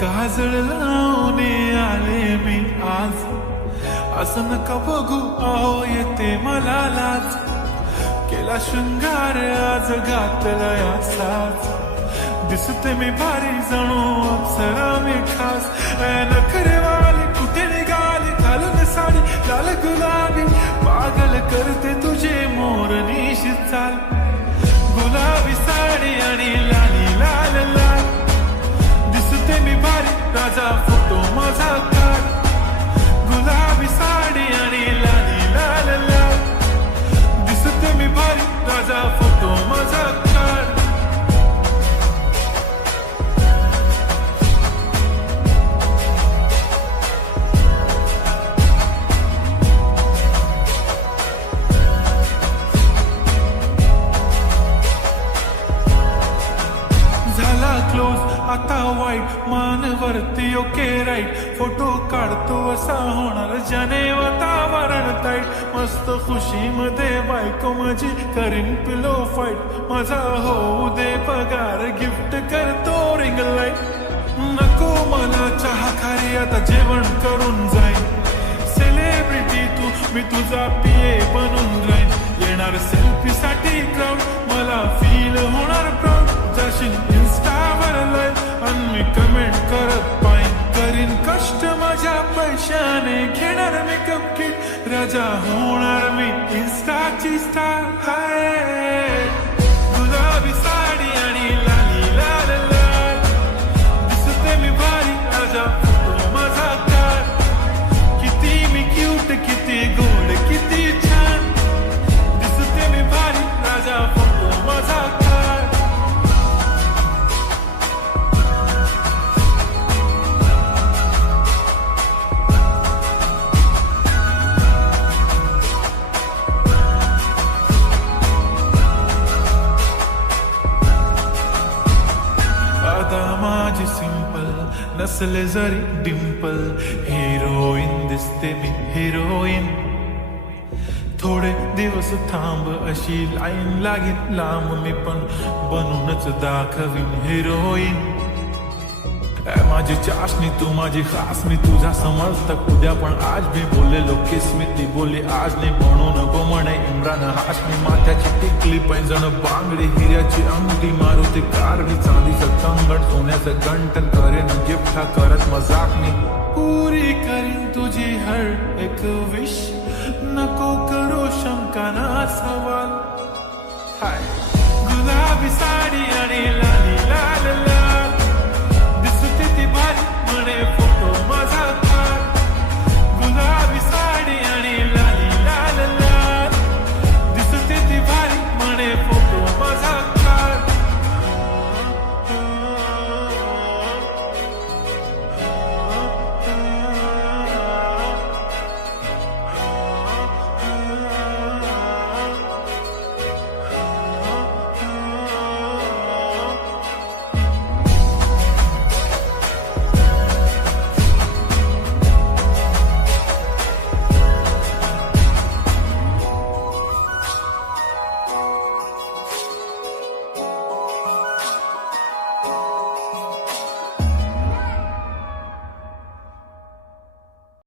काजळ लावून आले मी आज, असं नका बघू अहो येते मला लाज. केला शृंगार आज घातला असाच, दिसते मी भारी जणू अप्सरा मी खास. नखरेवाली कुठे निघाली घालून साडी लाल गुलाबी, पागल करते तुझे मोरनीशी चाल. गुलाबी साडी आणि लाली लाल लाल, दिसते मी भारी राजा फोटो माझा काढ. गुलाबी साडी आणि लाली लाल लाल, दिसते मी भारी राजा फोटो माझा काढ. आता वाईट मानवरती ओके राईट, फोटो काढतो असा होणार ज्याने वातावरण ताईट. मस्त खुशी मध्ये बायको माझी करीन पिलो फाईट, माझा होऊ दे पगार गिफ्ट करतो रिंग लाईट. नको मला चहा खारी आता जेवण करून जाईन, सेलिब्रिटी तू मी तुझा पिये बनून राहीन. येणार सेल्फी साठी क्राऊड मला फील होणार प्राऊड, जाशील इन्स्टावर लाईव्ह आणि मी कमेंट करत पाहिन. करीन कष्ट माझ्या पैशाने घेणार मेकअप किट, राजा होणार मी इन्स्टाची स्टार. हाय गुलाबी साडी आणि लाली लाल लाल, दिसते मी भारी राजा फोटो माझा काढ. किती मी क्यूट किती गोड किती छान, दिसते मी भारी राजा फोटो माझा काढ. माझी सिंपल नसले जरी डिंपल, हिरोईन दिसते मी हिरोईन. थोडे दिवस थांब अशी लाईन लागेल लांब, मी पण बनूनच दाखवीन हिरोईन. माझी चाशनी तू माझी खास, मी तुझा समर्थक उद्या पण आज मी बोललेलो किस मी ती बोली आज नाही. म्हणून नको म्हणे इम्रान हाशमी, माथ्याची टिकली पैंजण बांगडी हिऱ्याची अंगठी, मारुती कारणी चांदीचं कंगण सोन्याचं गंटन, करेन गिफ्ट हा करत मजाक मी. पुरी करीन तुझी हर एक विश, नको करू शंका ना सवाल. हाय गुलाबी साडी आणि लाली